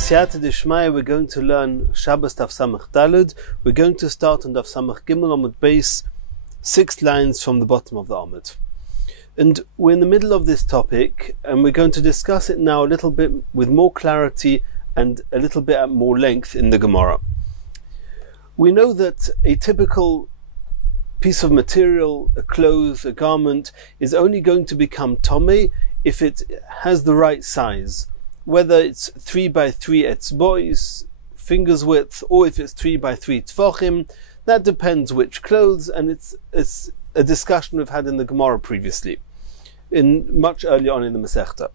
B'siyata d'shmaya, we're going to learn Shabbos Daf Samach Daled. We're going to start on Daf Samach Gimel Amud Beis, 6 lines from the bottom of the Amud. And we're in the middle of this topic, and we're going to discuss it now a little bit with more clarity and a little bit at more length in the Gemara. We know that a typical piece of material, a cloth, a garment, is only going to become tomei if it has the right size. Whether it's 3 by 3 etzbois, fingers width, or if it's 3 by 3 tfachim, that depends which clothes, and it's a discussion we've had in the Gemara previously, much earlier on in the Masechta.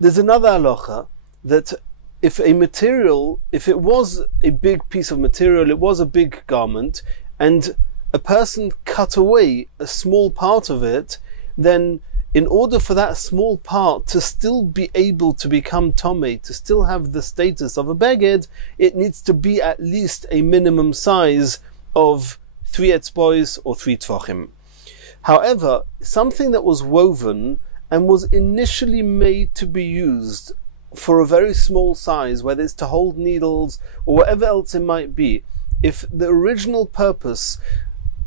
There's another halacha that if it was a big piece of material, it was a big garment, and a person cut away a small part of it, then in order for that small part to still be able to become tomei, to still have the status of a beged, it needs to be at least a minimum size of 3 etzbois or 3 tfachim. However, something that was woven and was initially made to be used for a very small size, whether it's to hold needles or whatever else it might be, if the original purpose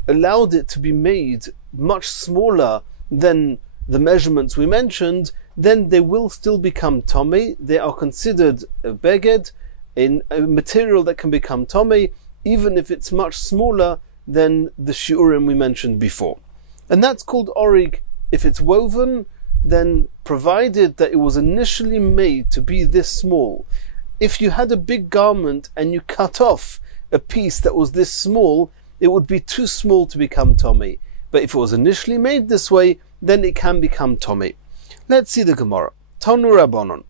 allowed it to be made much smaller than the measurements we mentioned, then they will still become tomei. They are considered a beged, a material that can become tomei, even if it's much smaller than the shiurim we mentioned before. And that's called orig. If it's woven, then provided that it was initially made to be this small. If you had a big garment and you cut off a piece that was this small, it would be too small to become tomei. But if it was initially made this way, then it can become tomei. Let's see the Gemara. Tanu Rabbanon.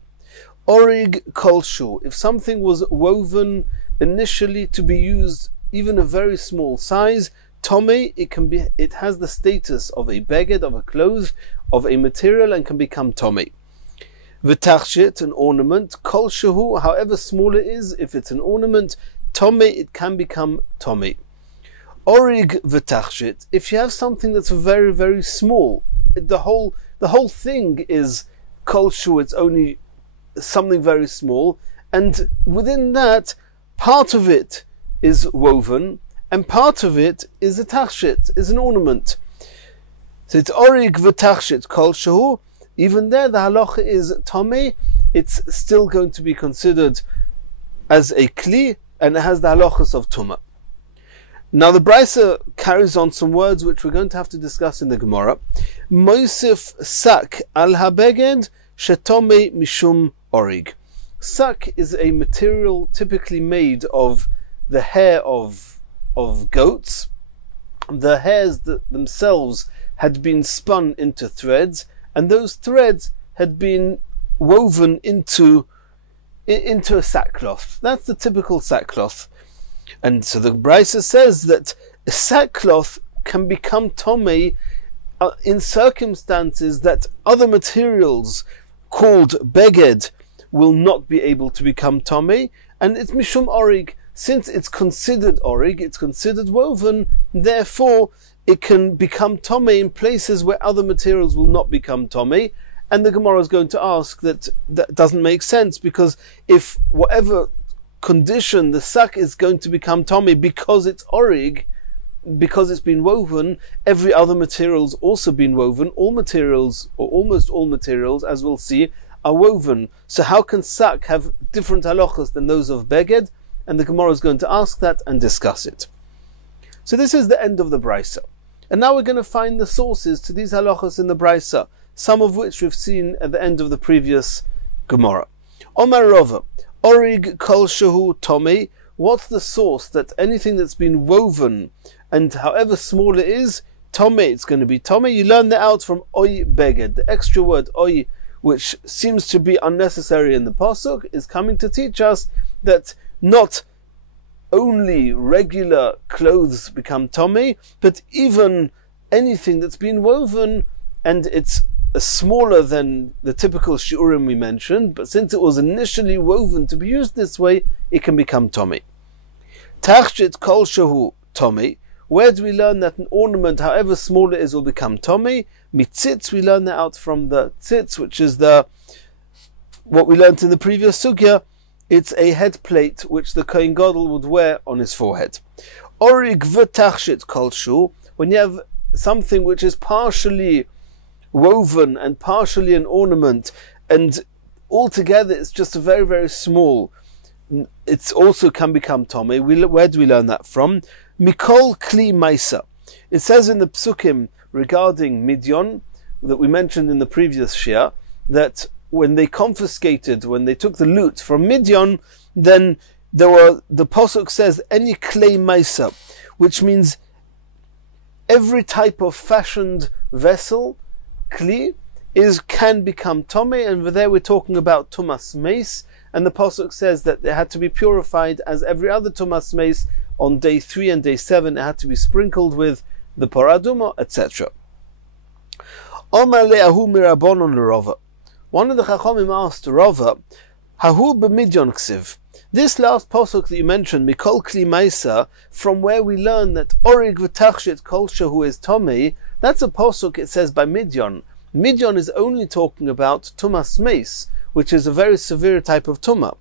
Orig kolshu. If something was woven initially to be used even a very small size, tomei, it has the status of a beged, of a cloth, of a material, and can become tomei. V'tachshit, an ornament. Kolshu, however small it is, if it's an ornament, tomei, it can become tomei. Orig v'tachshit, if you have something that's very, very small, the whole thing is kolshu, it's only something very small, and within that, part of it is woven, and part of it is a tachshit, is an ornament. So it's orig v'tachshit kolshu. Even there, the halacha is tomei. It's still going to be considered as a kli, and it has the halachas of tumah. Now the Brisa carries on some words which we're going to have to discuss in the Gemara. Moisif sak al habeged shetomei mishum orig. Sak is a material typically made of the hair of goats. The hairs themselves had been spun into threads, and those threads had been woven into a sackcloth. That's the typical sackcloth. And so the Brisa says that a sackcloth can become tomei in circumstances that other materials called beged will not be able to become tomei, and it's mishum orig. Since it's considered orig, it's considered woven, therefore it can become tomei in places where other materials will not become tomei. And the Gemara is going to ask that doesn't make sense, because if whatever condition the sack is going to become tomei because it's orig, because it's been woven, every other material's also been woven. All materials, or almost all materials, as we'll see, are woven. So how can sack have different halachas than those of beged? And the Gemara is going to ask that and discuss it. So this is the end of the Brisa. And now we're going to find the sources to these halachas in the Brisa, some of which we've seen at the end of the previous Gemara. Omar Rava, orig kol shehu tomei. What's the source that anything that's been woven, and however small it is, tomei, it's going to be tomei? You learn that out from oy beged. The extra word oy, which seems to be unnecessary in the pasuk, is coming to teach us that not only regular clothes become tomei, but even anything that's been woven and it's smaller than the typical shiurim we mentioned, but since it was initially woven to be used this way, it can become tomei. Tachshit kol shehu tomei. Where do we learn that an ornament, however small it is, will become tomei? Mitzitz, we learn that out from the tzitz, which is what we learned in the previous sugya, It's a head plate which the Kohen Gadol would wear on his forehead. Orig v'tachshit kolshu, when you have something which is partially woven and partially an ornament, and altogether it's just a very, very small, it also can become Tomei. Where do we learn that from? Mikol kli maisa. It says in the Psukim regarding Midyon, that we mentioned in the previous Shia, that when they took the loot from Midyon, then the Pasuk says, any klei maisa, which means every type of fashioned vessel, kli, can become Tomei, and there we're talking about Tumas Meis, and the Pasuk says that it had to be purified as every other Tumas Meis. On day 3 and day 7 it had to be sprinkled with the Paraduma, etc. Omar le'ahu mirabonon l'Rava. One of the Chachamim asked Rava, Hahu b'midyon ksiv. This last pasuk that you mentioned, Mikol Kli Maisa, from where we learn that Orig v'tachshit kol shehu is Tomei, that's a pasuk it says by Midyon. Midyon is only talking about Tumas Meis, which is a very severe type of Tumah.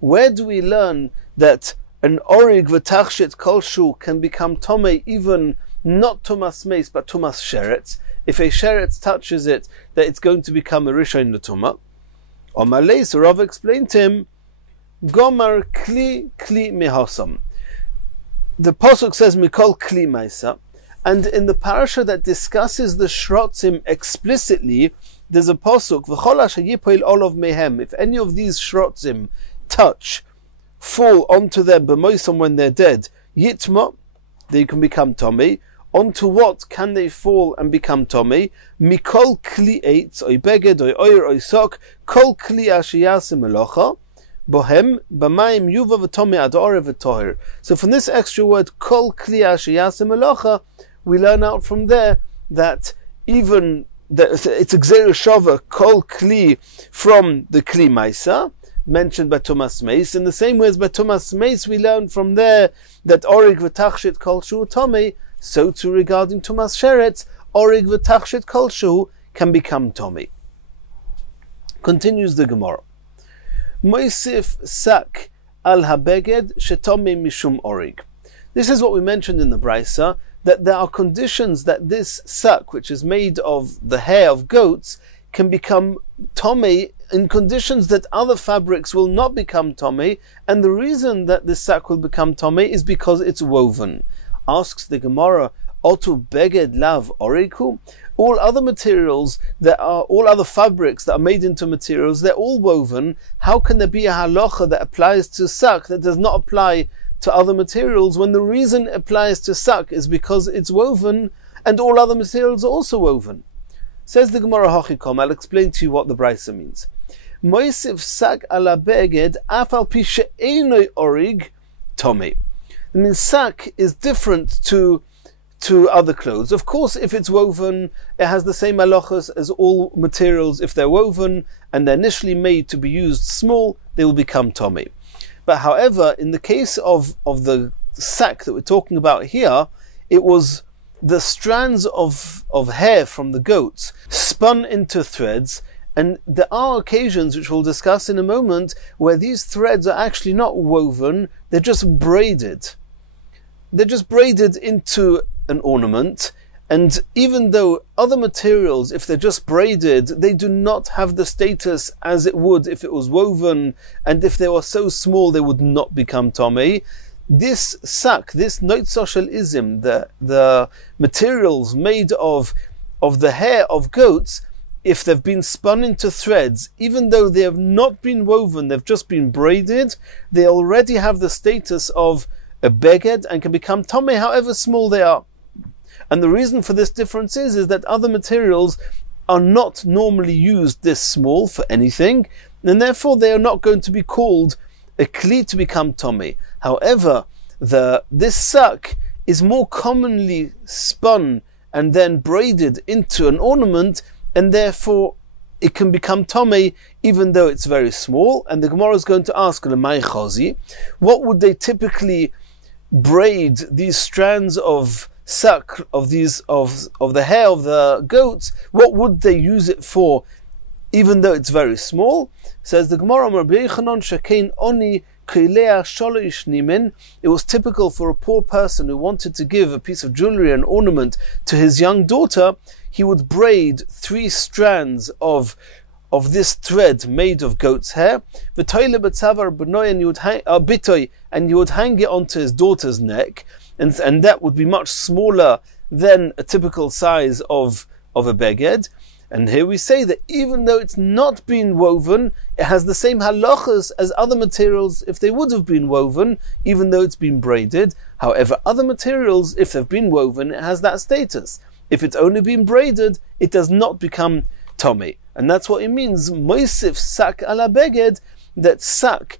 Where do we learn that an Orig v'tachshit kol shehu can become Tomei, even not Tumas Meis but Tumas Sheretz? If a sheretz touches it, that it's going to become a rishon l'tumah. Omalei, so Rav explained to him, Gomar kli mihosam. The pasuk says Mikol kli maisa, and in the parasha that discusses the shrotzim explicitly, there's a pasuk v'chol asher yipoil olav mehem. If any of these shrotzim fall onto them b'moisam when they're dead, yitma, they can become tomei. Onto what can they fall and become Tomei? Mikol kli eitz, oy beged, oy oyer, oy sok, kol kli ashiyasim melocha, bohem, b'mayim yuva v'tomei ad ore v'toher. So from this extra word, kol kli ashiyasim melocha, we learn out from there that even, it's a gzeira shava, kol kli, from the kli maisa, mentioned by Tumas Meis. In the same way as by Tumas Meis, we learn from there that Orig v'tachshit kol shu Tomei. So too regarding Tumas Sheretz, Orig v'tachshit kol shehu can become Tomei. Continues the Gemara. Moisif sak al habeged shetomei mishum orig. This is what we mentioned in the Brisa, that there are conditions that this sak, which is made of the hair of goats, can become Tomei in conditions that other fabrics will not become Tomei, and the reason that this sak will become Tomei is because it's woven. Asks the Gemara, Otu beged lav oriku? All other materials all other fabrics that are made into materials, they're all woven. How can there be a halacha that applies to sak that does not apply to other materials, when the reason it applies to sak is because it's woven and all other materials are also woven? Says the Gemara Hachikom, I'll explain to you what the Brisa means. Moisiv sak ala beged afal pi she'enoi orig tomei. I mean, sak is different to other clothes. Of course, if it's woven, it has the same halachas as all materials. If they're woven and they're initially made to be used small, they will become tomei. But however, in the case of the sak that we're talking about here, it was the strands of hair from the goats spun into threads, and there are occasions, which we'll discuss in a moment, where these threads are actually not woven, they're just braided. They're just braided into an ornament, and even though other materials, if they're just braided, they do not have the status as it would if it was woven, and if they were so small they would not become tomei. This sak, this noitzo shel izim, the materials made of the hair of goats, if they've been spun into threads, even though they have not been woven, they've just been braided, they already have the status of a beged and can become tomei however small they are. And the reason for this difference is that other materials are not normally used this small for anything, and therefore they are not going to be called a kli to become tomei. However, this sak is more commonly spun and then braided into an ornament, and therefore it can become tomei even though it's very small. And the Gemara is going to ask, Lemay Chazi, what would they typically braid these strands of sak, of the hair of the goats, what would they use it for even though it's very small. Says the Gemara, it was typical for a poor person who wanted to give a piece of jewelry and ornament to his young daughter. He would braid 3 strands of this thread made of goat's hair, and you would hang it onto his daughter's neck, and that would be much smaller than a typical size of a beged. And here we say that even though it's not been woven, it has the same halachas as other materials if they would have been woven, even though it's been braided. However, other materials, if they've been woven, it has that status. If it's only been braided, it does not become tomei. And that's what it means, moisif sak ala beged, that sak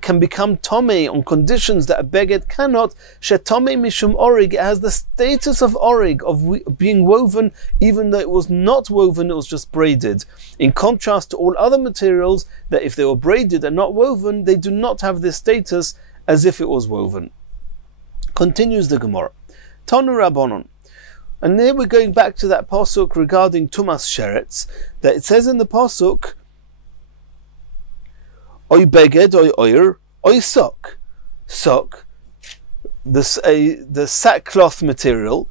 can become tomei on conditions that a beged cannot. Shetomei mishum orig, it has the status of orig, of being woven, even though it was not woven, it was just braided. In contrast to all other materials, that if they were braided and not woven, they do not have this status as if it was woven. Continues the Gemara. Tanu Rabbanon. And here we're going back to that pasuk regarding tumas sheretz, that it says in the pasuk, Oy beged, oy oyer, oy sok. Sok, the sackcloth material,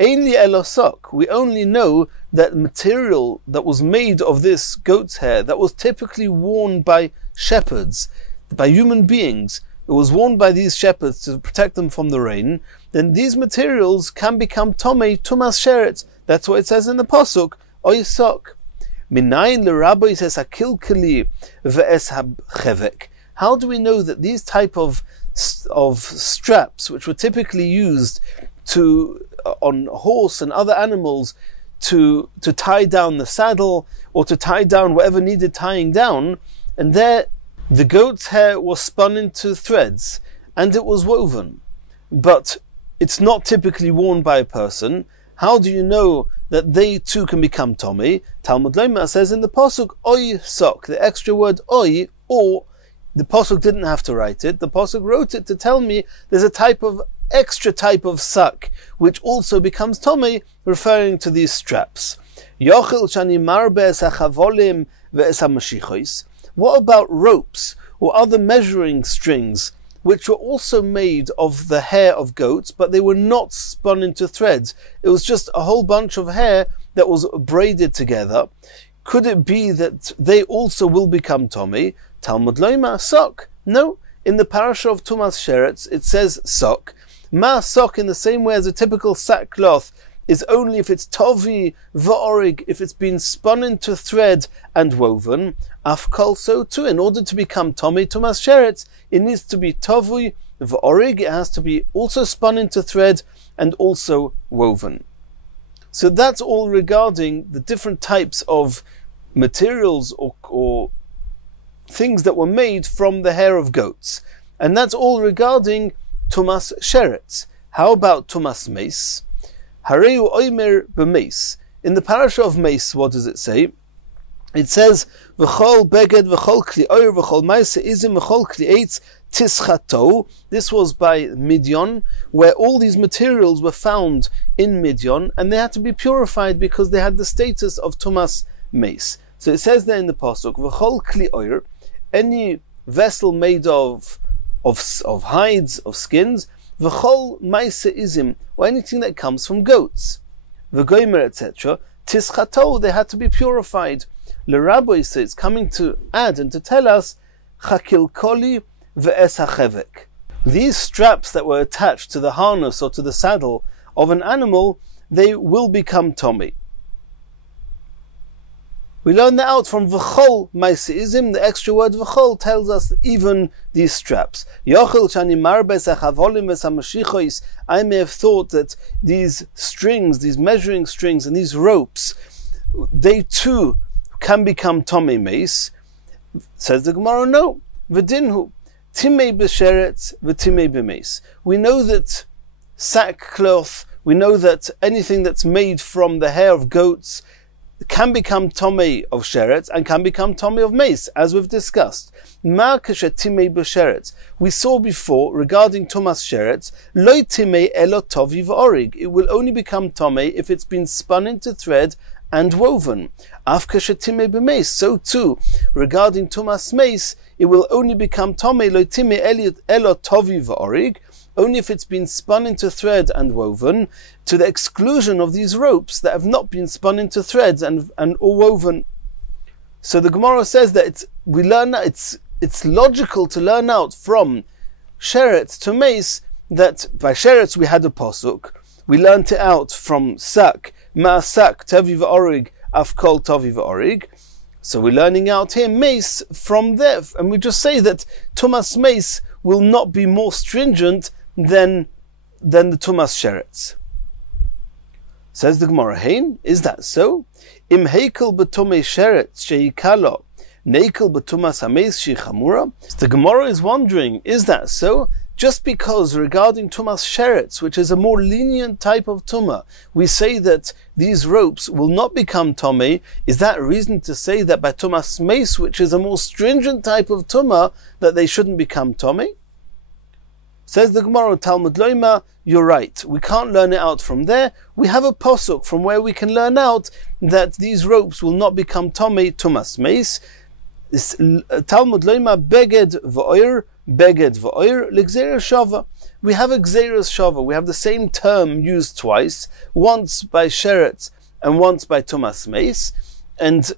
ainli elo sok. We only know that material that was made of this goat's hair, that was typically worn by shepherds, by human beings, it was worn by these shepherds to protect them from the rain, then these materials can become tomei, tumas sheretz. That's what it says in the pasuk, oy sok. Minayin l'rabbi says hakilkeli ve'es habchevek. How do we know that these type of straps, which were typically used on horse and other animals to tie down the saddle or to tie down whatever needed tying down, and there the goat's hair was spun into threads and it was woven, but it's not typically worn by a person? How do you know that they too can become tomei? Talmud says in the pasuk oy sok, the extra word oy, or the pasuk didn't have to write it. The pasuk wrote it to tell me there's a extra type of sak which also becomes tomei, referring to these straps. Yochel shani marbe es hachavolim ve'es hamashichos. What about ropes or other measuring strings, which were also made of the hair of goats, but they were not spun into threads? It was just a whole bunch of hair that was braided together. Could it be that they also will become tomei? Talmud loima sok. No, in the parasha of tumas sheretz it says sok. Ma sok, in the same way as a typical sackcloth is only if it's tovi va'orig, if it's been spun into thread and woven. Afkal, so too, in order to become tomei tumas sheretz, it needs to be tovi va'orig, it has to be also spun into thread and also woven. So that's all regarding the different types of materials or things that were made from the hair of goats. And that's all regarding tumas sheretz. How about tumas meis? Hareu oimer b'meis. In the parasha of meis, what does it say? It says, V'chol beged, v'chol kli oyer, v'chol maise izim, v'chol kli eitz tischato. This was by Midian, where all these materials were found in Midian, and they had to be purified because they had the status of tumas meis. So it says there in the pasuk, V'chol kli oyer, any vessel made of hides, of skins, v'chol maise izim, or anything that comes from goats, v'goymer, etc., tischato, they had to be purified. L'rabbi says it's coming to add and to tell us chakilkoli ve'es hachevek. These straps that were attached to the harness or to the saddle of an animal, they will become tomei. We learn that out from v'chol ma'aseizim. The extra word v'chol tells us even these straps. Yochel shani marbes hachavolim v'samashichos. I may have thought that these strings, these measuring strings and these ropes, they too can become tomei meis. Says the Gemara, no. V'dinhu timei b'sheretz v'timei b'meis. We know that sackcloth, we know that anything that's made from the hair of goats can become tomei of sheretz and can become tomei of meis, as we've discussed. Ma kashe timei b'sheretz. We saw before regarding tumas sheretz, loy timei elo tovi v'orig. It will only become tomei if it's been spun into thread and woven. Afka shetime b'meis, so too, regarding tumas meis, it will only become tome lo time elo tovi v'orig, only if it's been spun into thread and woven, to the exclusion of these ropes that have not been spun into threads and or woven. So the Gemara says that it's logical to learn out from sheretz to meis that by sheretz we had a posuk. We learnt it out from sak, ma'asak tovi v'orig, afkol tovi v'orig. So we're learning out here meis from there, and we just say that tumas meis will not be more stringent than the tumas sheretz. Says the Gemara, hein, is that so? Im heikel b'tumei sheretz sheikalo, neikel b'tumas hameis shechamura. The Gemara is wondering, is that so? Just because regarding tumas sheretz, which is a more lenient type of tumah, we say that these ropes will not become tomei, is that a reason to say that by tumas meis, which is a more stringent type of tumah, that they shouldn't become tomei? Says the Gemara, Talmud loima, you're right. We can't learn it out from there. We have a posuk from where we can learn out that these ropes will not become tomei tumas meis. Talmud loima beged v'oir, beged v'oir, l'gzeira shava. We have a gzeira shava. We have the same term used twice, once by sheretz and once by tumas meis, and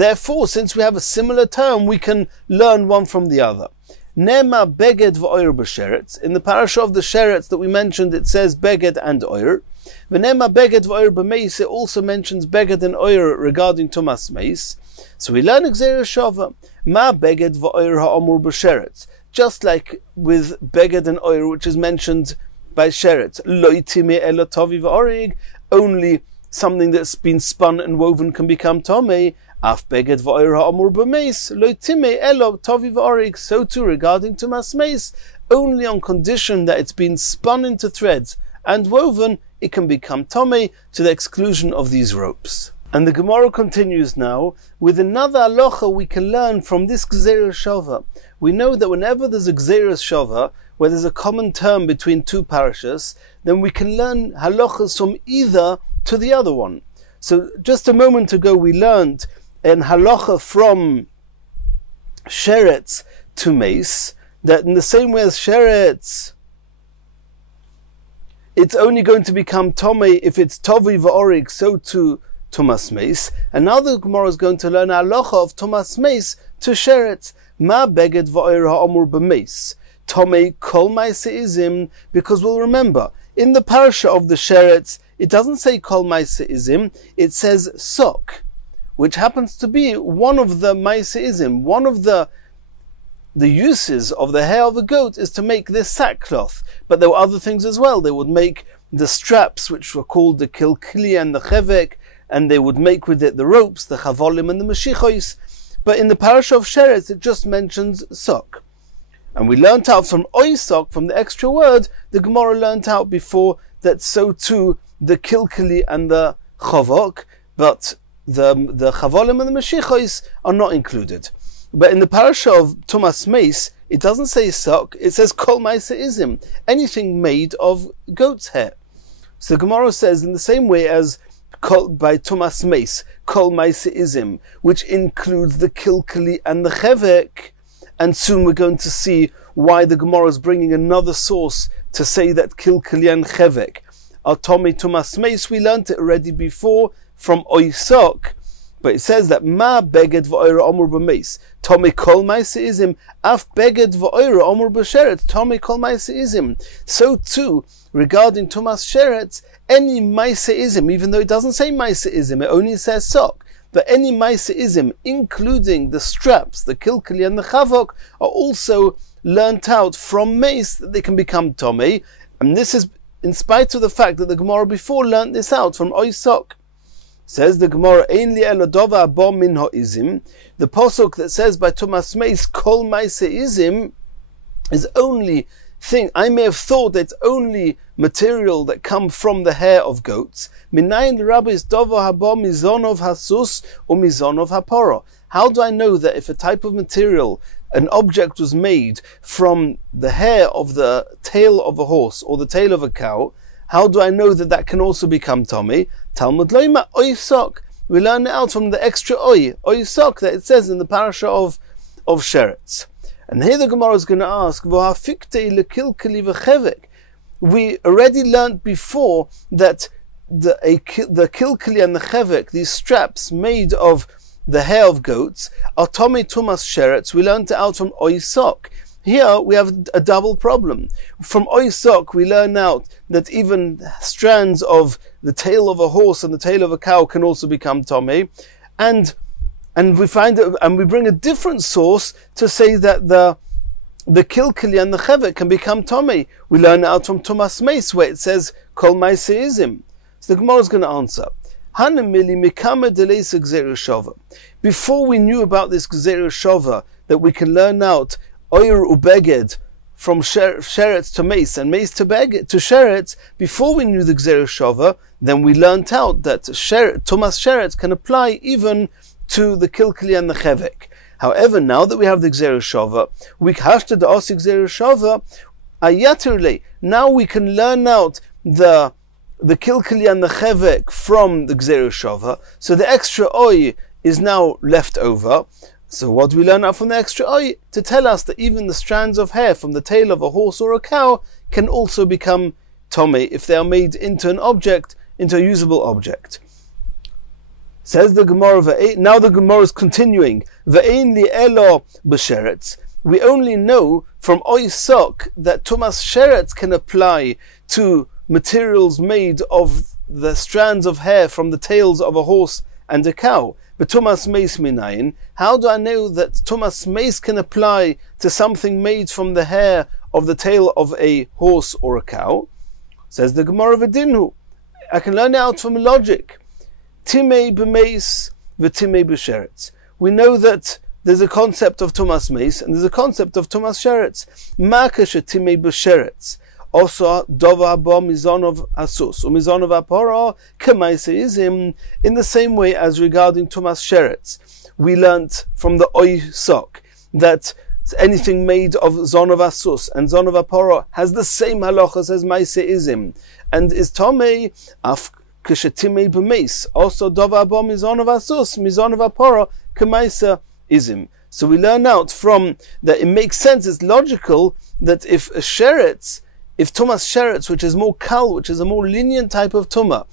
therefore, since we have a similar term, we can learn one from the other. Nema beged v'oir b'sheretz. In the parasha of the sheretz that we mentioned, it says beged and oir. V'nema beged v'oir b'meis, it also mentions beged and oir regarding tumas meis. So we learn gzeira shava. Ma beged v'oir ha'amur b'sheretz. Just like with beged and oir, which is mentioned by sheretz. Lo yitime elo tovi v'orig. Only something that's been spun and woven can become tomei. Af beged v'oir ha'amur b'meis. Lo yitime elo tovi v'orig. So too regarding tumas meis. Only on condition that it's been spun into threads and woven, it can become tomei to the exclusion of these ropes. And the Gemara continues now with another halacha we can learn from this gzeira shava. We know that whenever there's a gzeira shava, where there's a common term between two parashas, then we can learn halachas from either to the other one. So just a moment ago we learned an halacha from sheretz to meis, that in the same way as sheretz, it's only going to become tomei if it's tovi v'orig, so too tumas meis. And now the Gemara is going to learn halacha of tumas meis to sheretz. Ma beged v'oir ha'amur b'meis. Tomei kol ma'aseizim, because we'll remember, in the parasha of the sheretz, it doesn't say kol ma'aseizim, it says sok, which happens to be one of the ma'aseizim, one of the uses of the hair of a goat is to make this sackcloth. But there were other things as well. They would make the straps, which were called the kilkili and the chevek, and they would make with it the ropes, the chavolim and the meshichos. But in the parasha of sheretz, it just mentions sok. And we learnt out from oisok, from the extra word, the Gemara learnt out before that so too the kilkili and the chavok, but the chavolim and the meshichos are not included. But in the parasha of tumas meis, it doesn't say sok, it says kol ma'aseizim, anything made of goat's hair. So the Gemara says in the same way as by tumas meis, kol ma'aseizim, which includes the kilkili and the chevek, and soon we're going to see why the Gemara is bringing another source to say that kilkili and chevek are tomei tumas meis. We learnt it already before from oisok, but it says that ma beged v'oira amur b'meis tomei kol ma'aseizim af beged v'oira amur b'sheretz tomei kol ma'aseizim. So too regarding tumas sheretz, any ma'aseizim, even though it doesn't say ma'aseizim, it only says sok, but any ma'aseizim, including the straps, the kilkili and the chavok, are also learnt out from meis that they can become tomei. And this is in spite of the fact that the Gemara before learnt this out from oisok. Says the Gemara, Ein li elodova abo min ha'izim. The posuk that says by tumas meis kol ma'aseizim is only thing. I may have thought that it's only material that come from the hair of goats. Minayin rabbis dova habo mizonov hasus or mizonov haporo. How do I know that if a type of material, an object was made from the hair of the tail of a horse or the tail of a cow, How do I know that that can also become Tomei? Talmud loima oisok. We learn it out from the extra oisok that it says in the parasha of Sheretz. And here the Gemara is going to ask, we already learnt before that the kilkeli and the chevek, these straps made of the hair of goats, are Tomei Tumas Sheretz. We learnt it out from oisok. Here we have a double problem. From oisok we learn out that even strands of the tail of a horse and the tail of a cow can also become Tomei, and we find and we bring a different source to say that the kilkeli and the chevek can become Tomei. We learn out from Tumas Meis where it says Kol Maiseizim. So the Gemara is going to answer. Before we knew about this Gzeira Shova, that we can learn out Oyer ubeged from Sheretz to Meis and Meis to Beged to Sheretz, before we knew the Gzeira Shova, then we learnt out that Tumas Sheretz can apply even to the kilkeli and the chevek. However, now that we have the Gzeira Shova, we hashta the Osi Gzeira Shova ayatirle. Now we can learn out the kilkeli and the chevek from the Gzeira Shova. So the extra oy is now left over. So what do we learn out from the extra oy? To tell us that even the strands of hair from the tail of a horse or a cow can also become Tomei if they are made into an object, into a usable object. Says the Gemara, now the Gemara is continuing. Ve'ein li elo b'sheretz. We only know from oisok that Tumas Sheretz can apply to materials made of the strands of hair from the tails of a horse and a cow. But Tumas Meis minayin, how do I know that Tumas Meis can apply to something made from the hair of the tail of a horse or a cow? Says the Gemara V'dinhu. I can learn it out from logic. Timei b'meis v'timei b'sheretz. We know that there's a concept of Tumas Meis and there's a concept of Tumas Sheretz. Ma'akash timei b'sheretz. Also, dova bo mizonov asus umizonov apora k'maiseizim. In the same way as regarding Tumas Sheretz, we learnt from the oisok that anything made of zonov asus and zonov apora has the same halachas as maiseizim and is tomei af kshetimei b'meis. Also, dova bo mizonov asus mizonov apora k'maiseizim. So we learn out from that it makes sense. It's logical that if a sheretz, if Tumas Sheretz, which is more kal, which is a more lenient type of Tumah,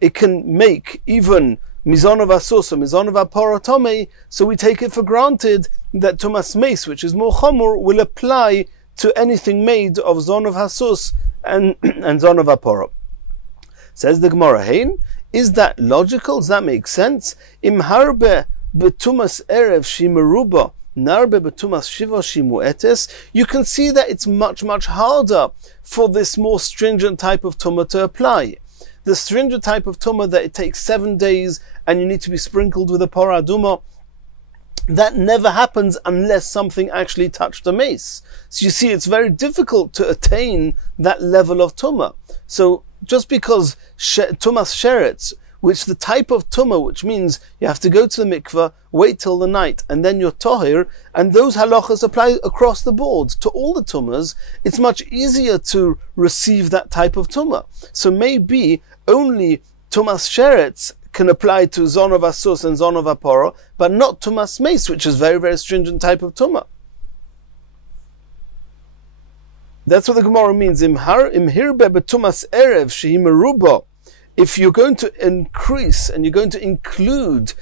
it can make even Mizon of Asus or Mizon of Apora Tomei, so we take it for granted that Tumas Meis, which is more Chomor, will apply to anything made of Zon of Hasus and Zon of Apora. Says the Gemara, Hein, is that logical? Does that make sense? Im harbe betumas erev shimeruba. You can see that it's much, much harder for this more stringent type of tumah to apply. The stringent type of tumah that it takes 7 days and you need to be sprinkled with a parah aduma, that never happens unless something actually touched the mace. So you see, it's very difficult to attain that level of tumah. So just because tumas sheretz, which the type of tumah, which means you have to go to the mikveh, wait till the night, and then you're tohir, and those halachas apply across the board to all the tumahs, it's much easier to receive that type of tumah. So maybe only tumas sheretz can apply to zon of asus and zon of apora, but not tumas meis, which is very, very stringent type of tumah. That's what the Gemara means. Im hirbe betumas erev shehi meruba. If you're going to increase and you're going to include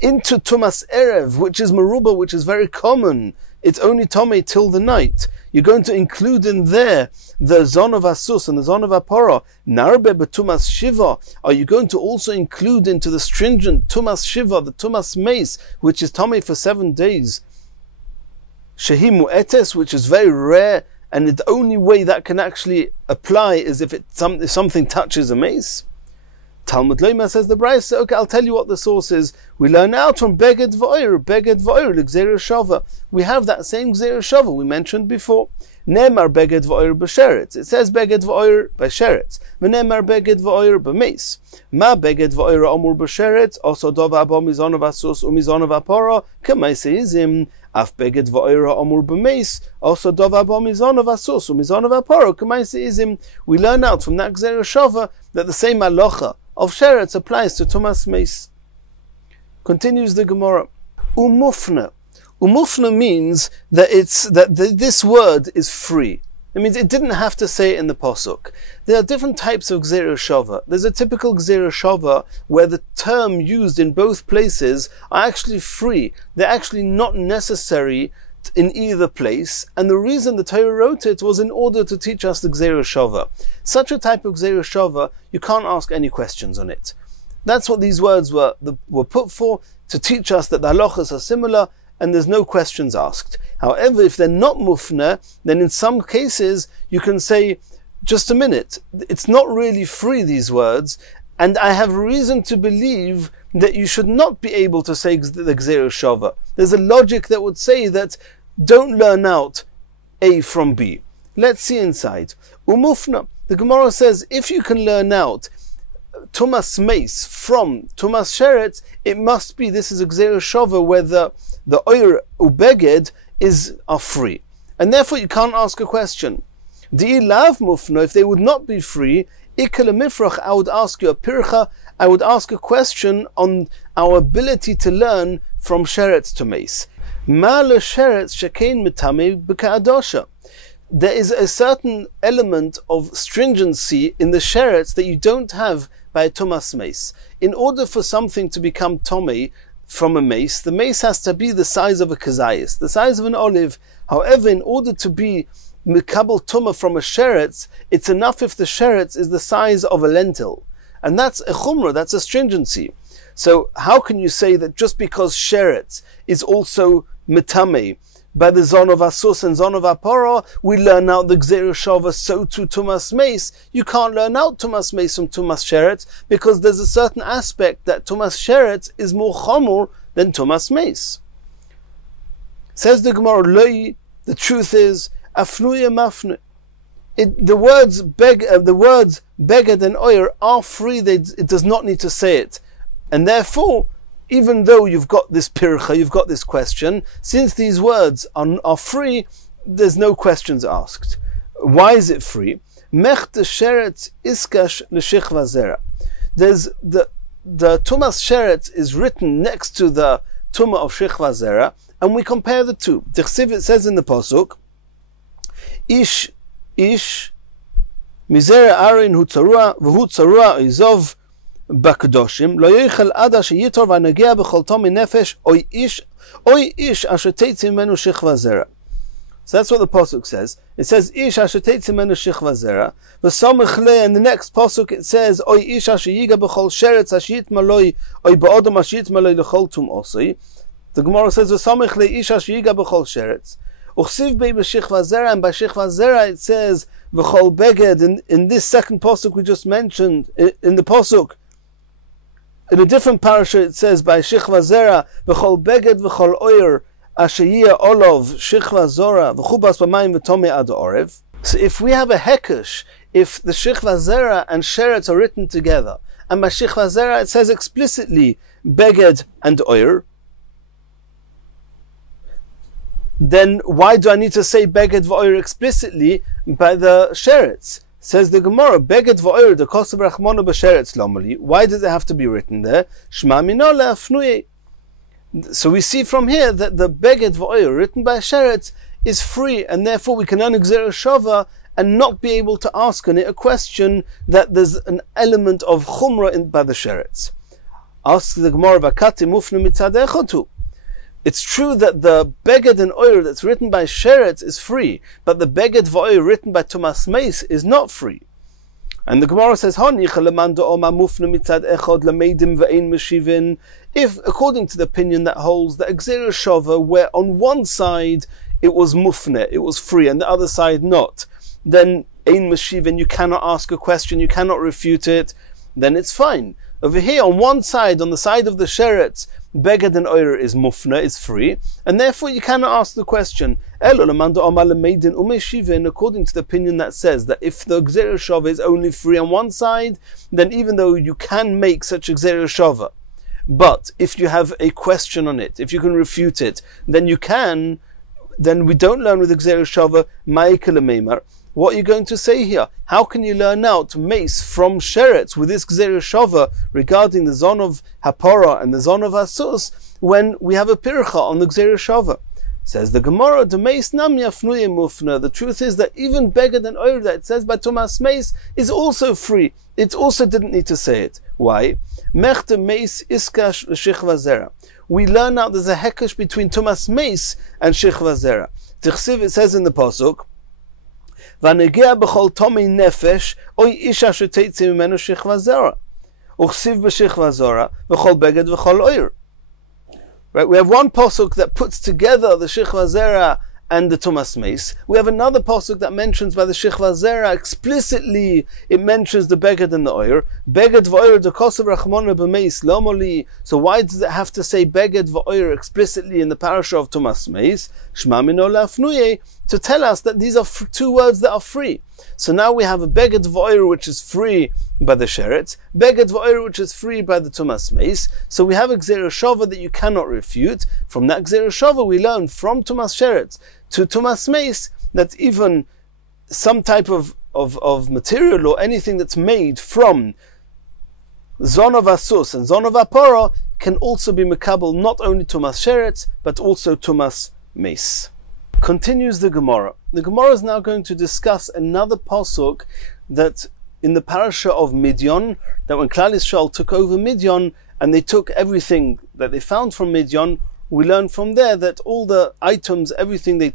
into Tumas Erev, which is Meruba, which is very common, it's only Tomei till the night, you're going to include in there the Zon of Asus and the Zon of Apora, Narbe betumas Shiva, are you going to also include into the stringent Tumas Shiva, the Tumas Meis, which is Tomei for 7 days, Shehi Mu'etes, which is very rare, and the only way that can actually apply is if something touches a mace? Talmud Loima says the Brayse, okay, I'll tell you what the source is. We learn out from Beged V'oir, l'Gzeira Shova. We have that same Gzeira Shova we mentioned before. Ne'emar beged v'oyer b'sheretz. It says beged v'oyer b'sheretz. V'ne'emar beged v'oyer b'meis. Ma beged v'oyer amur b'sheretz, oso dov abo mizonov asus umizonov aporo, k'maisizim. Af beged v'oyer amur b'meis, oso dov abo mizonov asus umizonov aporo, k'maisizim. We learn out from that gzera shova that the same halacha of sheretz applies to tumas meis. Continues the Gemara. Umufna. Umufna means that this word is free. It means it didn't have to say it in the posuk. There are different types of gzera shova. There's a typical gzera shova where the term used in both places are actually free. They're actually not necessary in either place, and the reason the Torah wrote it was in order to teach us the gzera shova. Such a type of gzera shova, you can't ask any questions on it. That's what these words were put for, to teach us that the halachas are similar and there's no questions asked. However, if they're not mufna, then in some cases you can say, just a minute, it's not really free, these words, and I have reason to believe that you should not be able to say the gzera shova. There's a logic that would say that don't learn out A from B. Let's see inside. Umufna. The Gemara says, if you can learn out tumas meis from tumas sheretz, it must be this is a gzera shova where the oyer ubeged are free, and therefore you can't ask a question. Di lav mufno, if they would not be free, ikal mifrach, I would ask you a pircha, I would ask a question on our ability to learn from sheretz to meis. Ma le sheretz shekein mitame b'ka'adosha. There is a certain element of stringency in the sheretz that you don't have by a tumas meis. In order for something to become tomei from a mace, the mace has to be the size of a kazayas, the size of an olive. However, in order to be mikabel tumah from a sheretz, it's enough if the sheretz is the size of a lentil. And that's a chumrah, that's a stringency. So how can you say that just because sheretz is also mitame, by the zon of asus and zon of aporo, we learn out the gzera shova, so to tumas meis. You can't learn out tumas meis from tumas sheretz, because there's a certain aspect that tumas sheretz is more chomor than tumas meis. Says the Gemara, loi, the truth is, afnuya mafne. The words beged and oyer are free, it does not need to say it. And therefore, even though you've got this pircha, you've got this question, since these words are free, there's no questions asked. Why is it free? Mech de sheretz iskash l'shichva zera. There's the tumas sheretz is written next to the tumah of shichva zera, and we compare the two. Dechsiv, it says in the pasuk, ish mizera arin hu tzarua v'hu tzarua izov b'kadoshim lo yochel ada sheyitor v'nagea b'chol tomi nefesh oy ish asher teitzim menu shichva zera. So that's what the pasuk says. It says ish asher teitzim menu shichva zera. V'samech le, and the next pasuk it says oy ish asher yiga b'chol sheretz asher yitmaloi oy ba'odom asher yitmaloi l'chol tum osoi. The Gemara says v'samech le ish asher yiga b'chol sheretz. Uchsiv bei b'shichva zera, and by shichva zera it says v'chol beged. In this second pasuk we just mentioned, in the pasuk, in a different parasha it says by shichva zera v'chol beged v'chol oyer asher yiyeh olov shichva zora v'chubas b'mayim v'tomei ad orev. So if we have a hekesh, if the shichva zera and sheretz are written together, and by shichva zera it says explicitly beged and oyer, then why do I need to say beged v'oyer explicitly by the sheretz? Says the Gemara, beged v'oyer the kosav rachmonu b'sheretz lomali. Why does it have to be written there? Shma mino le'afnuye. So we see from here that the beged v'oyer written by sheretz is free, and therefore we can learn gzera shova and not be able to ask on it a question that there's an element of chumrah by the sheretz. Ask the Gemara, v'kati mufnu mitzad echotu. It's true that the beged and oyer that's written by sheretz is free, but the beged v'oyer written by tumas meis is not free. And the Gemara says, if, according to the opinion that holds that gzera shova, where on one side it was mufne, it was free, and the other side not, then ein meshivin, you cannot ask a question, you cannot refute it, then it's fine. Over here, on one side, on the side of the sheretz, beged and oyer is mufna, is free, and therefore you cannot ask the question. According to the opinion that says that if the gzera shava is only free on one side, then even though you can make such a gzera shava, but if you have a question on it, if you can refute it, then we don't learn with the gzera shava ma'ikele meimar. What are you going to say here? How can you learn out mace from sheretz with this gzera shava regarding the zon of hapora and the zon of asus when we have a pircha on the gzera shava? Says the Gemara, the mace nam yafnuye mufna. The truth is that even beged and oyer that it says by Tumas mace is also free. It also didn't need to say it. Why? Mechte mace iskash l'shichva zera. We learn out there's a hekesh between Tumas mace and shichva zera. Tichsiv, it says in the pasuk, V'anegea b'chol tomei nefesh oy isha sheteitzi mimenu shichva zera uchsiv b'shichva zera v'chol beged v'chol oyer. Right, we have one pasuk that puts together the shichva zera and the tumas mace. We have another pasuk that mentions by the shichva zera explicitly. It mentions the beged and the oyer. Beged v'oyer dekosav rachmona b'meis lomoli. So why does it have to say beged v'oyer explicitly in the parasha of tumas mace? Shma mino la'afnuye, to tell us that these are two words that are free. So now we have a beged v'oyer which is free by the sheretz, beged v'oyer which is free by the tumas mace. So we have a gzera shava that you cannot refute. From that gzera shava we learn from tumas sheretz to tumas mace that even some type of material or anything that's made from zon of asus and zon of apora can also be mekabel not only tumas sheretz but also tumas mace. Continues the Gemara. The Gemara is now going to discuss another pasuk that in the parasha of Midian, that when Klal Yisrael took over Midian and they took everything that they found from Midian, we learn from there that all the items, everything they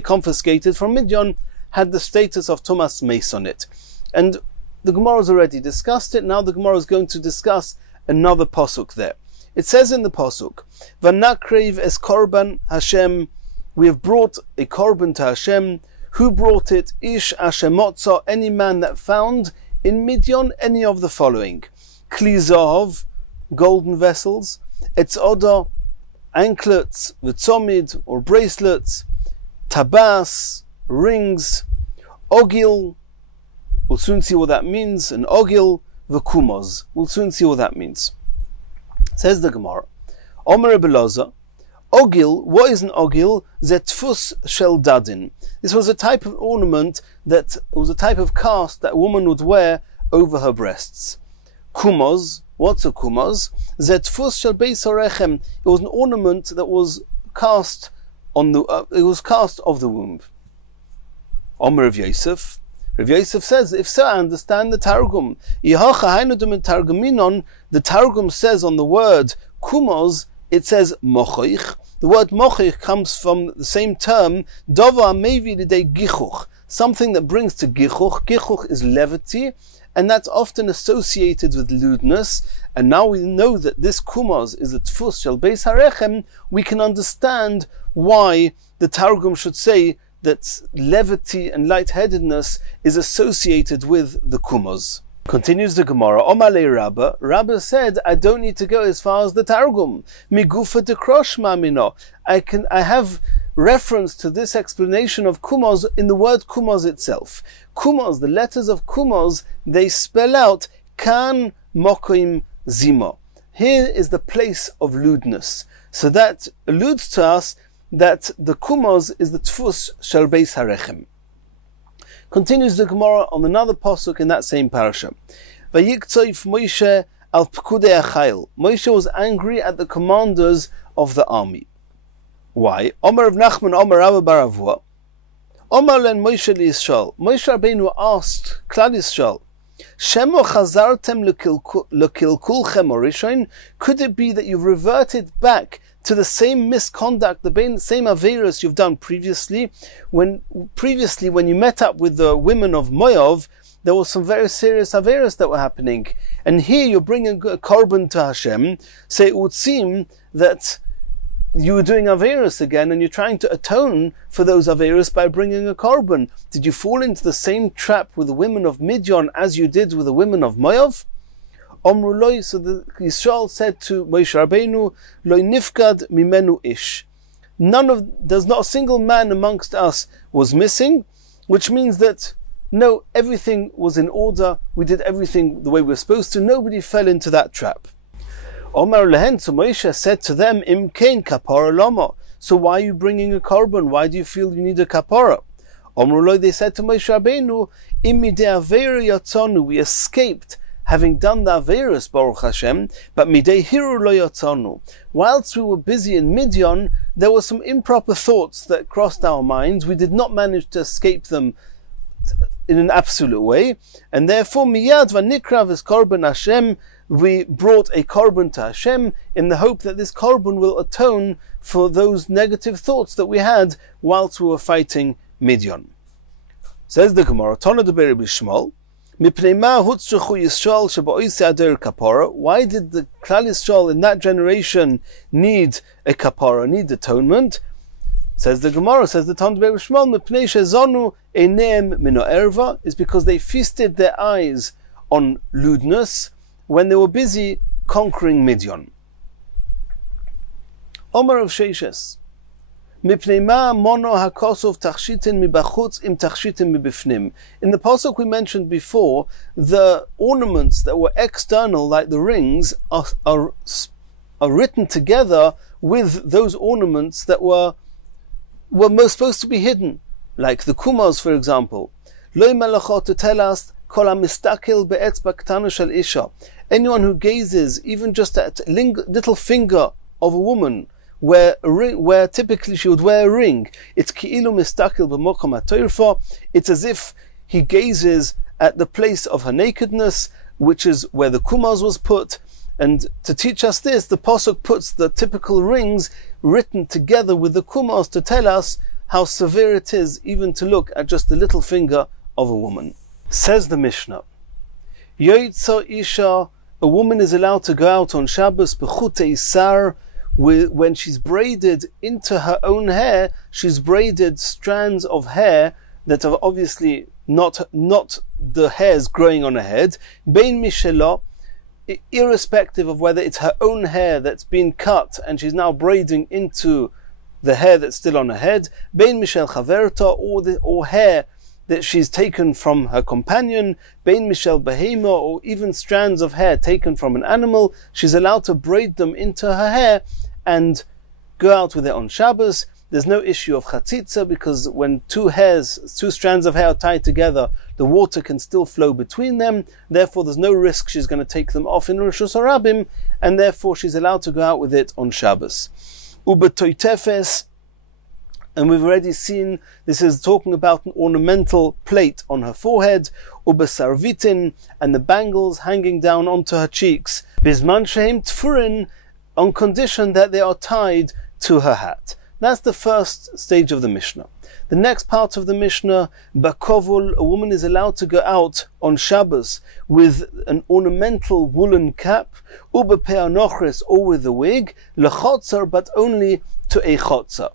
confiscated from Midian, had the status of Tumas mace on it. And the Gemara has already discussed it. Now the Gemara is going to discuss another pasuk there. It says in the pasuk, V'nakrev es korban Hashem. We have brought a korban to Hashem. Who brought it? Ish Hashemotza, any man that found in Midian any of the following: Kli zahav, golden vessels; etzoda, anklets, v'tzomid, or bracelets; tabas, rings; ogil, we'll soon see what that means; and ogil, v'kumaz, we'll soon see what that means. Says the Gemara, Omer Beloza, ogil, what is an ogil? Zetfus shel dadin. This was a type of ornament that was a type of cast that a woman would wear over her breasts. Kumaz, what's a kumaz? Zetfus shel beis harechem. It was an ornament that was cast on the. It was cast of the womb. Omer of Yosef. Rav Yosef says, if so, I understand the Targum. The Targum says on the word kumaz, it says mochich. The word mochich comes from the same term, dova mevi lidei gichuch, something that brings to gichuch. Gichuch is levity, and that's often associated with lewdness. And now we know that this kumaz is the tfus shel beis harechem. We can understand why the Targum should say that levity and lightheadedness is associated with the kumaz. Continues the Gemara, Omale Rabba. Rabba said, I don't need to go as far as the Targum. Migufa de krosh mamino. I have reference to this explanation of kumaz in the word kumaz itself. Kumaz, the letters of kumaz, they spell out kan mokoim zimo. Here is the place of lewdness. So that alludes to us that the kumaz is the tfus shel beis harechem. Continues the Gemara on another pasuk in that same parasha. Vayiktzayif Moshe al pekudei achayil. Moshe was angry at the commanders of the army. Why? Omer of Nachman, Omer Rabba bar Avua. Omer len Moshe liYisrael. Moshe Rabbeinu asked Klal Yisrael, Shemo chazartem lekilkulchem orishoin. Could it be that you've reverted back to the same misconduct, the same aveirus you've done previously? When you met up with the women of Moav, there was some very serious aveirus that were happening, and here you're bringing a korban to Hashem. So it would seem that you were doing aveirus again, and you're trying to atone for those aveirus by bringing a korban. Did you fall into the same trap with the women of Midian as you did with the women of Moav? Omru loi, so the Yisrael said to Moshe Rabbeinu, Loi nifkad mimenu ish. There's not a single man amongst us was missing, which means that no, everything was in order, we did everything the way we were supposed to, nobody fell into that trap. Omar lehen, so Moshe said to them, Im kein kapara lama, so why are you bringing a korban? Why do you feel you need a kapara? Omru loi, they said to Moshe Rabbeinu, Im midei aveira yatzonu, we escaped having done the Averis, Baruch Hashem, but midei hiru lo yatzonu. Whilst we were busy in Midian, there were some improper thoughts that crossed our minds. We did not manage to escape them in an absolute way, and therefore miyad v'nikra v'es korban Hashem, we brought a korban to Hashem in the hope that this korban will atone for those negative thoughts that we had whilst we were fighting Midian. Says the Gemara, Tana de Beri Bishmal, why did the Klal Yisrael in that generation need a kapara, need atonement? Says the Gemara, says the Tana de Beri Bishmal, is because they feasted their eyes on lewdness when they were busy conquering Midian. Omar of Sheishes, in the pasuk we mentioned before, the ornaments that were external, like the rings, are written together with those ornaments that were most supposed to be hidden, like the kumas, for example. Anyone who gazes even just at a little finger of a woman, where typically she would wear a ring, it's ki'ilu mistakil b'mokom ha'torfa, it's as if he gazes at the place of her nakedness, which is where the kumas was put. And to teach us this, the pasuk puts the typical rings written together with the kumas to tell us how severe it is even to look at just the little finger of a woman. Says the Mishnah, Yoitza isha, a woman is allowed to go out on Shabbos b'chutei sar, when she's braided into her own hair. She's braided strands of hair that are obviously not the hairs growing on her head, bein mishelo, irrespective of whether it's her own hair that's been cut and she's now braiding into the hair that's still on her head, bein mishel chaverta, or hair that she's taken from her companion, bein mishel behema, or even strands of hair taken from an animal. She's allowed to braid them into her hair and go out with it on Shabbos. There's no issue of chatzitza, because when two strands of hair are tied together, the water can still flow between them. Therefore, there's no risk she's going to take them off in Rosh Hashanah, and therefore she's allowed to go out with it on Shabbos. Ubetoitefes, and we've already seen this is talking about an ornamental plate on her forehead. Ubesarvitin, and the bangles hanging down onto her cheeks. Bisman shehem tfurin, on condition that they are tied to her hat. That's the first stage of the Mishnah. The next part of the Mishnah, Bakovul, a woman is allowed to go out on Shabbos with an ornamental woolen cap, Ubepeah nochres, or with a wig, Lechotzar, but only to a chotzar.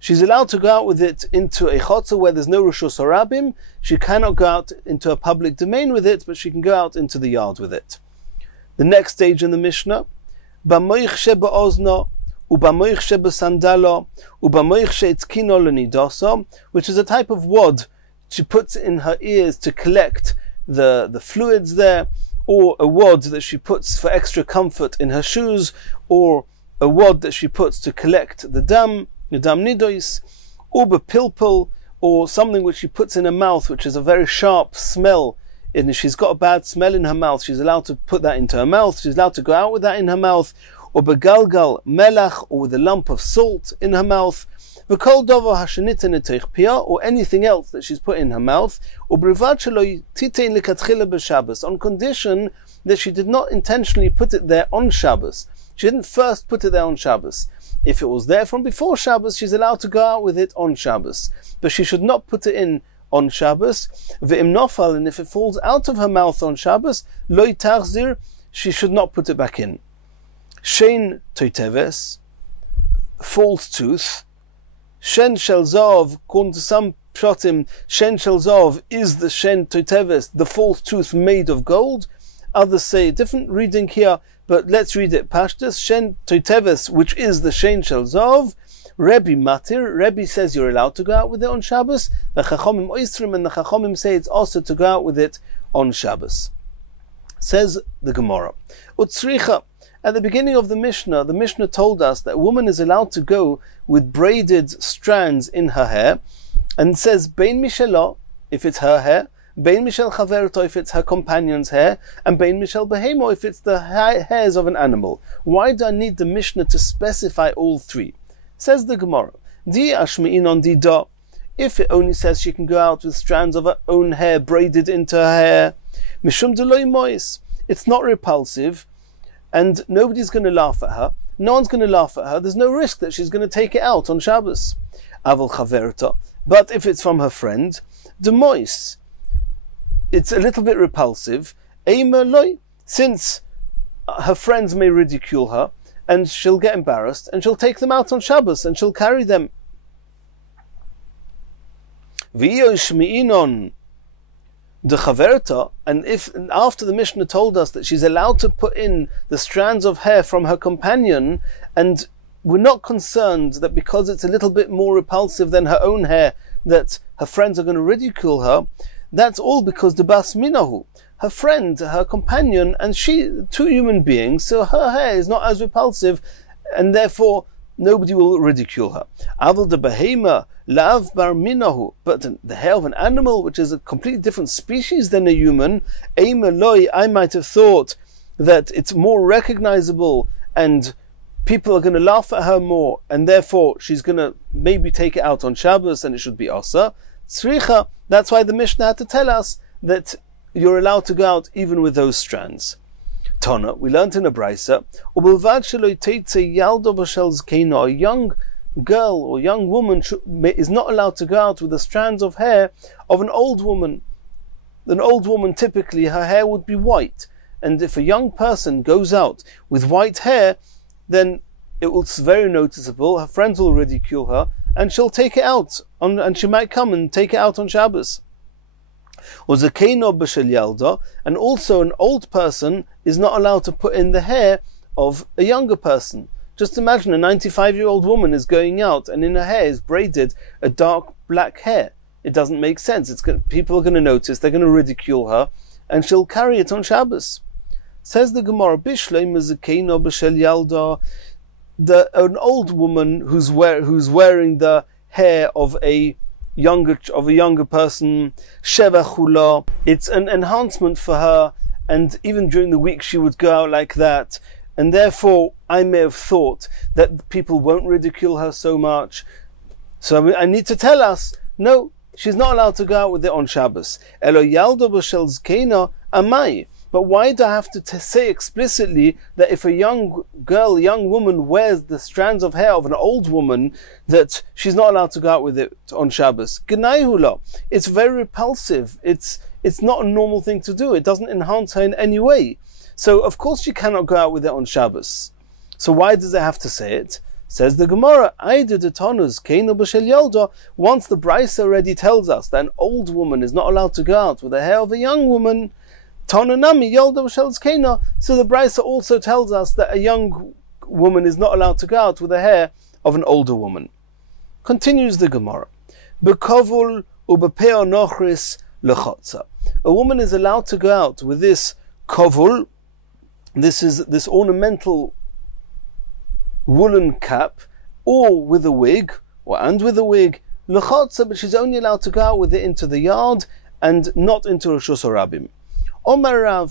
She's allowed to go out with it into a chotzar where there's no Rishus Harabim. She cannot go out into a public domain with it, but she can go out into the yard with it. The next stage in the Mishnah, B'moich sheba ozno, u'b'moich sheba sandalo, u'b'moich she'etzkino l'nidoso, which is a type of wad she puts in her ears to collect the fluids there, or a wad that she puts for extra comfort in her shoes, or a wad that she puts to collect the dam nidois, or b'pilpul, or something which she puts in her mouth, which is a very sharp smell. And if she's got a bad smell in her mouth, she's allowed to put that into her mouth. She's allowed to go out with that in her mouth. Or begalgal melach, or with a lump of salt in her mouth. V'kol dover hasheniten eteich pia, or anything else that she's put in her mouth. Or brivad shelo titein lekatchila b'Shabbos, on condition that she did not intentionally put it there on Shabbos. She didn't first put it there on Shabbos. If it was there from before Shabbos, she's allowed to go out with it on Shabbos. But she should not put it in on Shabbos. Ve'im nofal, and if it falls out of her mouth on Shabbos, loy tarzir, she should not put it back in. Shein toiteves, false tooth. Shen shel zov, according to some pshatim, shen shel zov is the shen toiteves, the false tooth made of gold. Others say different reading here, but let's read it. Pashtus Shen Toiteves, which is the Shein Shel Zov. Rebbe Matir, Rebbe says you're allowed to go out with it on Shabbos. The Chachomim Oisrim, and the Chachomim say it's also to go out with it on Shabbos. Says the Gemara. Utzricha. At the beginning of the Mishnah told us that a woman is allowed to go with braided strands in her hair, and says Bein Mishelo, if it's her hair, Bein Mishel Chaverto, if it's her companion's hair, and Bein Mishel Behemo, if it's the hairs of an animal. Why do I need the Mishnah to specify all three? Says the Gemara, Di Ashmi'in on Di Da. If it only says she can go out with strands of her own hair braided into her hair, Mishum Deloy Mois, it's not repulsive, and nobody's going to laugh at her. No one's going to laugh at her. There's no risk that she's going to take it out on Shabbos. Aval Chaverta. But if it's from her friend, De Mois, it's a little bit repulsive. Eimer Loi, since her friends may ridicule her, and she'll get embarrassed, and she'll take them out on Shabbos, and she'll carry them. V'yoshmi'inon de chaverta, and after the Mishnah told us that she's allowed to put in the strands of hair from her companion, and we're not concerned that because it's a little bit more repulsive than her own hair, that her friends are going to ridicule her, that's all because the bas minahu, her friend, her companion, and she, two human beings, so her hair is not as repulsive, and therefore nobody will ridicule her. Aval de behema lav bar minahu, but the hair of an animal, which is a completely different species than a human, eimeloi, I might have thought that it's more recognizable, and people are going to laugh at her more, and therefore she's going to maybe take it out on Shabbos, and it should be asa. Tzricha, that's why the Mishnah had to tell us that you're allowed to go out even with those strands. Tana, we learnt in a brisa, a young girl or young woman is not allowed to go out with the strands of hair of an old woman. An old woman, typically her hair would be white, and if a young person goes out with white hair, then it's very noticeable. Her friends will ridicule her, and she'll take it out, and she might come and take it out on Shabbos. And also an old person is not allowed to put in the hair of a younger person. Just imagine a 95-year-old woman is going out and in her hair is braided a dark black hair. It doesn't make sense. People are going to notice, they're going to ridicule her, and she'll carry it on Shabbos. Says the Gemara, an old woman who's wearing the hair of a younger person, shevachula, it's an enhancement for her, and even during the week she would go out like that, and therefore I may have thought that people won't ridicule her so much. So I need to tell us, no, she's not allowed to go out with it on Shabbos. Elo yaldo b'shel zkeina amai. But why do I have to say explicitly that if a young girl, young woman wears the strands of hair of an old woman, that she's not allowed to go out with it on Shabbos? G'nai, it's very repulsive. It's not a normal thing to do. It doesn't enhance her in any way. So of course she cannot go out with it on Shabbos. So why does it have to say it? Says the Gemara, once the Brisa already tells us that an old woman is not allowed to go out with the hair of a young woman, so the Brisa also tells us that a young woman is not allowed to go out with the hair of an older woman. Continues the Gemara. A woman is allowed to go out with this kovul, this ornamental woolen cap, or with a wig, but she's only allowed to go out with it into the yard and not into Rosh Hashanah. Omar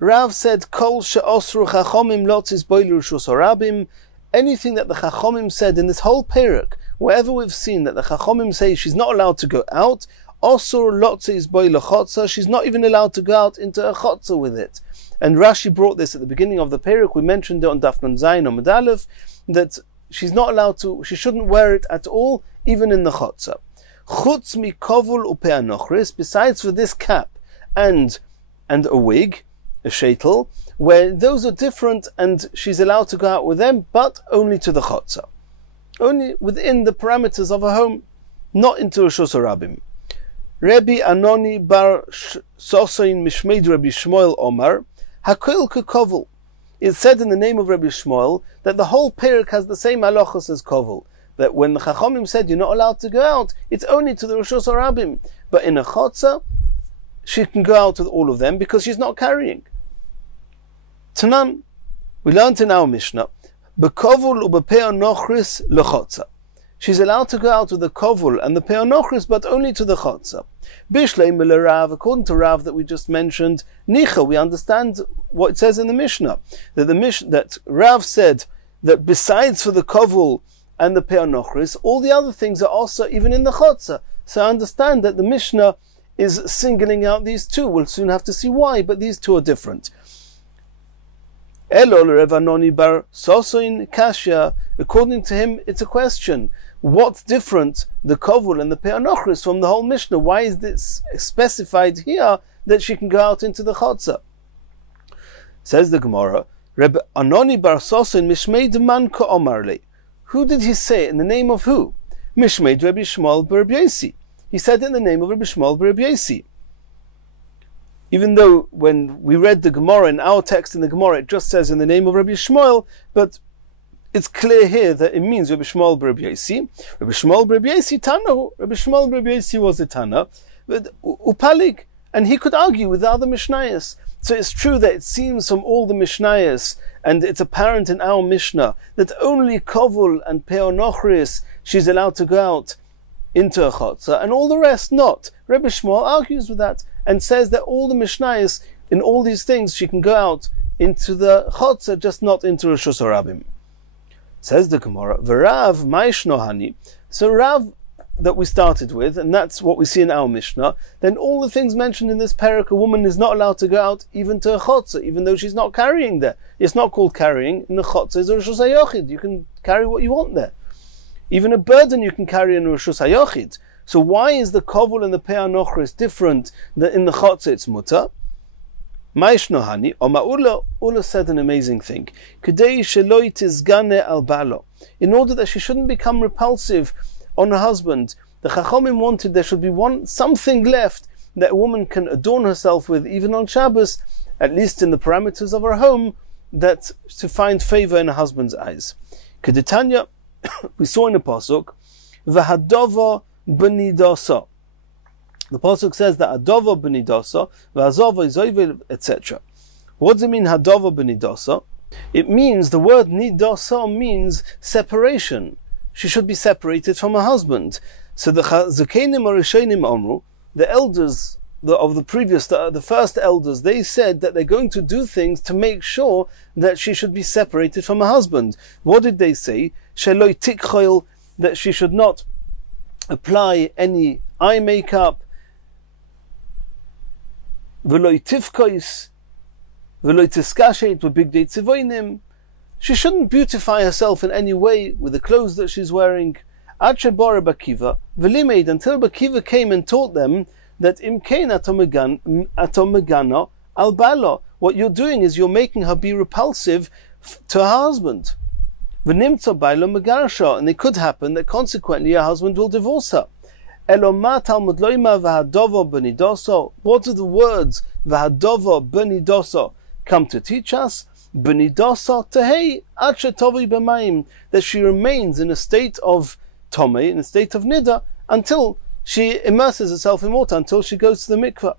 Rav said, Kol she'osru chachomim lotzis boilu Rosh Hashanah. Anything that the chachomim said in this whole perek, wherever we've seen that the chachomim say she's not allowed to go out, osur lotzis boilu chotza, she's not even allowed to go out into a chotza with it. And Rashi brought this at the beginning of the perek. We mentioned it on Daf Nun Zayin or Medalef, that she's not allowed to, she shouldn't wear it at all, even in the chotza. Chutz mi kovul upeanochris, besides for this cap and a wig, a sheitel, where those are different, and she's allowed to go out with them, but only to the chotza, only within the parameters of her home, not into Rosh Hashanah. Rabbi Anoni bar Sosain Mishmeid Rabbi Shmuel Omar Hakol Kovel. It's said in the name of Rabbi Shmuel that the whole perek has the same halachos as Kovel. That when the Chachamim said you're not allowed to go out, it's only to the Rishus Harabim. But in a chotza, she can go out with all of them because she's not carrying. Tanan, we learned in our Mishnah, Bekovul ubepeor nochris lechotza. She's allowed to go out with the kovul and the peor nochris, but only to the chotza. Bishlei mele Rav, according to Rav that we just mentioned, nicha, we understand what it says in the Mishnah. That Rav said that besides for the kovul and the peor nochris, all the other things are also even in the chotza. So I understand that the Mishnah is singling out these two. We'll soon have to see why, but these two are different. According to him, it's a question. What's different, the kovul and the peor nochris, from the whole Mishnah? Why is this specified here that she can go out into the chotza? Says the Gemara, Reb Anoni bar Sosin mishmeid man ka'omarle. Who did he say? In the name of who? Mishmeid Rabbi Shmuel bar Yesi. He said in the name of Rabbi Shmuel bar Yesi. Even though when we read the Gemara, in our text in the Gemara, it just says in the name of Rabbi Shmuel, but it's clear here that it means Rabbi Shmuel bar Yesi. Rabbi Shmuel bar Yesi Tana. Rabbi Shmuel bar Yesi was a Tana, but Upalig, and he could argue with the other Mishnayos. So it's true that it seems from all the Mishnayos, and it's apparent in our Mishnah, that only Kovul and Peor Nochris she's allowed to go out into a chotza, and all the rest not. Rabbi Shmuel argues with that, and says that all the Mishnayos, in all these things, she can go out into the chotza, just not into Rishus Harabim. Says the Gemara, V'Rav Maishnohani. So Rav that we started with, and that's what we see in our Mishnah, then all the things mentioned in this parak, a woman is not allowed to go out even to a chotza, even though she's not carrying there. It's not called carrying. In the chotza is a Rishus HaYochid. You can carry what you want there. Even a burden you can carry in Rishus HaYochid. So why is the kovul and the peor nochris different than in the chotza it's mutter? Maishnohani, Ula said an amazing thing. Kedei sheloi tizgane al balo. In order that she shouldn't become repulsive on her husband, the Chachamim wanted there should be something left that a woman can adorn herself with, even on Shabbos, at least in the parameters of her home, that to find favor in her husband's eyes. Kedetanya, we saw in the pasuk, v'hadova b'nidasa. The pasuk says that hadova b'nidasa, v'hazova izoyvel, etc. What does it mean, hadova b'nidasa? It means, the word nidasa means separation. She should be separated from her husband. So the Zakenim Arishonim Amru, the elders of the first elders, they said that they're going to do things to make sure that she should be separated from her husband. What did they say? Sheloi tikchoil, that she should not apply any eye makeup. Veloi tifkois, veloi tiskashet b'bigdei tzivoinim. She shouldn't beautify herself in any way with the clothes that she's wearing. Ad shebara Bakiva, v'limeid, until Bakiva came and taught them that imkein atomegana al bala. What you're doing is you're making her be repulsive to her husband. V'nimtza bailo megarsha, and it could happen that consequently her husband will divorce her. Eloma Talmud loima v'hadova b'nidoso. What do the words v'hadova b'nidoso come to teach us? B'nidosa tehei ad shetovi b'mayim, that she remains in a state of tomei, in a state of nida, until she immerses herself in water, until she goes to the mikveh.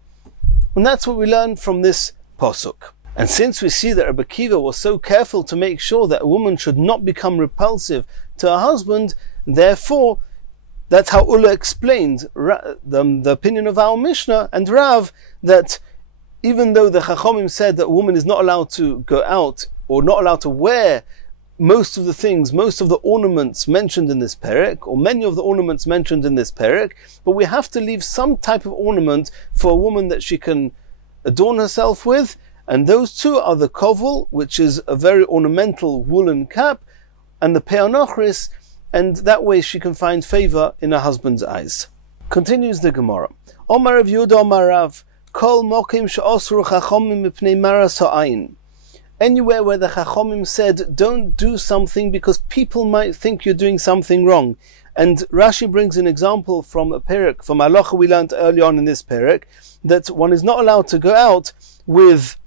And that's what we learn from this pasuk. And since we see that Rabbi Akiva was so careful to make sure that a woman should not become repulsive to her husband, therefore, that's how Ula explained the opinion of our Mishnah and Rav, that even though the Chachamim said that a woman is not allowed to go out or not allowed to wear most of the things, most of the ornaments mentioned in this perek, or many of the ornaments mentioned in this perek, but we have to leave some type of ornament for a woman that she can adorn herself with, and those two are the kovul, which is a very ornamental woolen cap, and the peor nochris, and that way she can find favor in her husband's eyes. Continues the Gemara. Omar Rav Yehuda Omar Rav, Kol mokim she'osru chachomim mipnei maras ha'ayin. Anywhere where the chachomim said, don't do something because people might think you're doing something wrong. And Rashi brings an example from a perek, from halacha we learned early on in this perek, that one is not allowed to go out with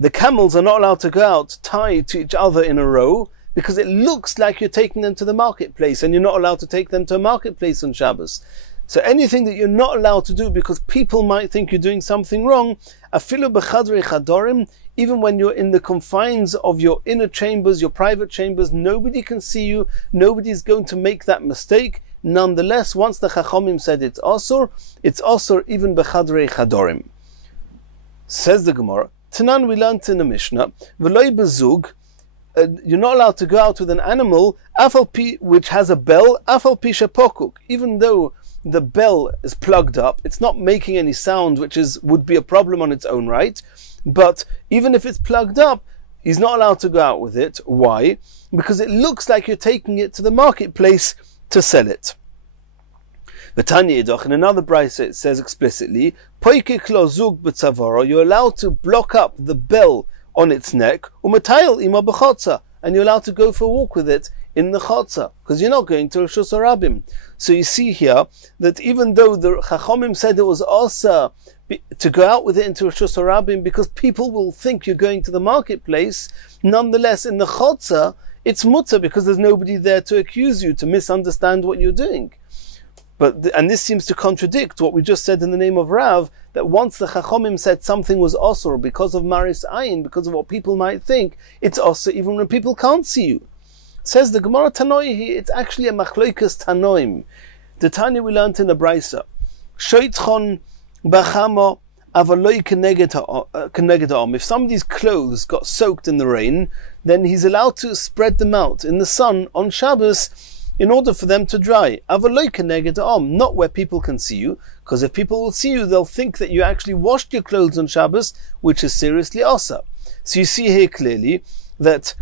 The camels are not allowed to go out tied to each other in a row, because it looks like you're taking them to the marketplace, and you're not allowed to take them to a marketplace on Shabbos. So anything that you're not allowed to do because people might think you're doing something wrong, afilu b'chadrei chadorim, even when you're in the confines of your inner chambers, your private chambers, nobody can see you, nobody's going to make that mistake. Nonetheless, once the Chachomim said it's asur even b'chadrei chadorim. Says the Gemara, Tanan, we learned in the Mishnah, v'loi bezug, you're not allowed to go out with an animal, afal pi, which has a bell, afal pi shepokuk, even though the bell is plugged up, it's not making any sound, which would be a problem on its own right. But even if it's plugged up, he's not allowed to go out with it. Why? Because it looks like you're taking it to the marketplace to sell it. In another brayso it says explicitly, you're allowed to block up the bell on its neck, and you're allowed to go for a walk with it in the chotza, because you're not going to Rishus Harabim. So you see here that even though the Chachomim said it was also to go out with it into Rishus Harabim because people will think you're going to the marketplace, nonetheless in the chotza it's mutter because there's nobody there to accuse you, to misunderstand what you're doing. And this seems to contradict what we just said in the name of Rav, that once the Chachomim said something was osur because of Maris Ayin, because of what people might think, it's osur even when people can't see you. Says the Gemara Tanoi, it's actually a machloikas Tanoim. The Tanya we learned in the Brisa. Shoitchon bachamo avaloi keneged. If somebody's clothes got soaked in the rain, then he's allowed to spread them out in the sun on Shabbos in order for them to dry. Avaloi keneged, not where people can see you, because if people will see you, they'll think that you actually washed your clothes on Shabbos, which is seriously osur. So you see here clearly that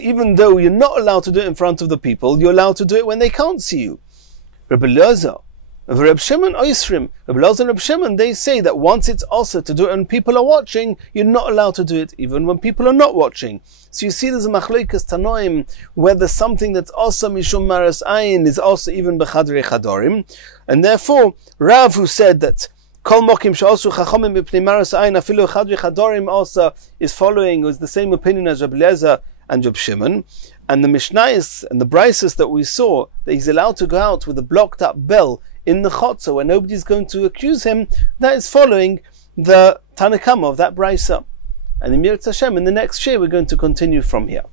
even though you're not allowed to do it in front of the people, you're allowed to do it when they can't see you. Rabbi Elazar, Reb Shimon Oisrim, Rabbi Elazar and Reb Shimon, they say that once it's also to do it when people are watching, you're not allowed to do it even when people are not watching. So you see there's a machloikas tanoim, whether something that's also mishum maras ayin is also even b'chadrei chadorim. And therefore, Rav, who said that Kol mokim she'asu chachomim b'pnei maras ayin afilu chadrei chadorim, also is following, was the same opinion as Rabbi Elazar and Reb Shimon. And the Mishnayos and the Brises that we saw, that he's allowed to go out with a blocked up bell in the chotza where nobody's going to accuse him, that is following the Tanakama of that Brisa. And in Mirz Hashem, in the next share, we're going to continue from here.